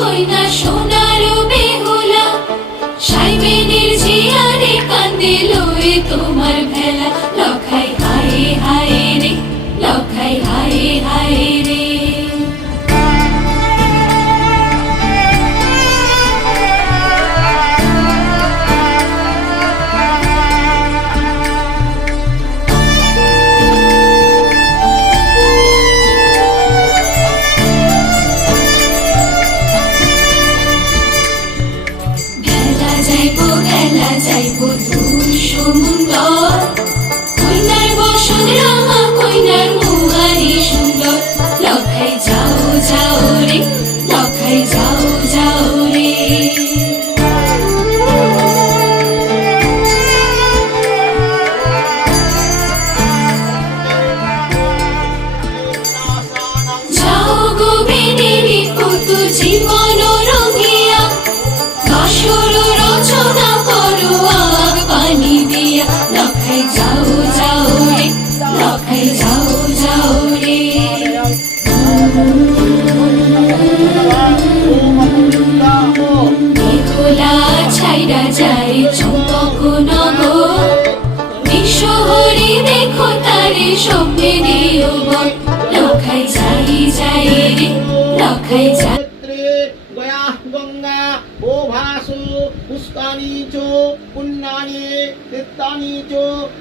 কইনা সোনার বেহুলা সাইবেনের জিয়ারে কান্দে লয়ে তোমার ভেলা লখাই হায় হায় রে লখাই হায় হায় রে ভেলা যাইব দূর সমুন্দর কইনার বসন রাঙা কইনার মুহারি সুন্দর লখাই যাও যাও রে লখাই যাও যাও রে যাও গো বেনেরি পুতু জীবন রঙিয়া বাসর রচনা করো আগ পানি দিয়া লখাই যাও যাও রে লখাই যাও যাও রে মেঘলা ছাইরা যায় চম্পক নগর বিশ্বহরি দেখো তারে স্বপ্নে দিও বল লখাই যাই যাই রে লখাই যাই गंगा ओ भासु पुष्कानि च पुण्यानि तीर्थानि च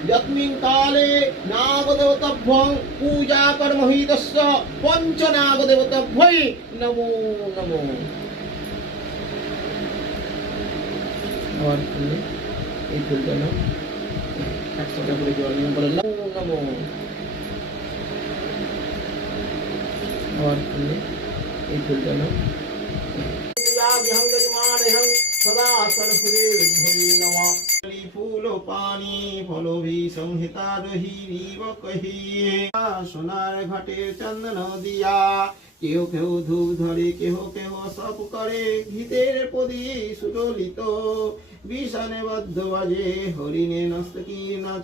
यस्मिन् काले नागदेवताभ्यं पूजा कर्महितस्य पञ्चनागदेवताभ्यै नमो नमो। और এই ফুলটা না 100 টাকা করে জল নিয়ে বলে নমো নমো। और এই ফুলটা না सदा सरस्वती नमः फूल पानी फलो भी संहिता रही नीव कहिए सोनार घाटे चंदन दिया केह केह धूप धरे केह केह सप करे घितेर पदी सुडलित विषाने बद्ध बाजे हरिणे नस्तकी नाच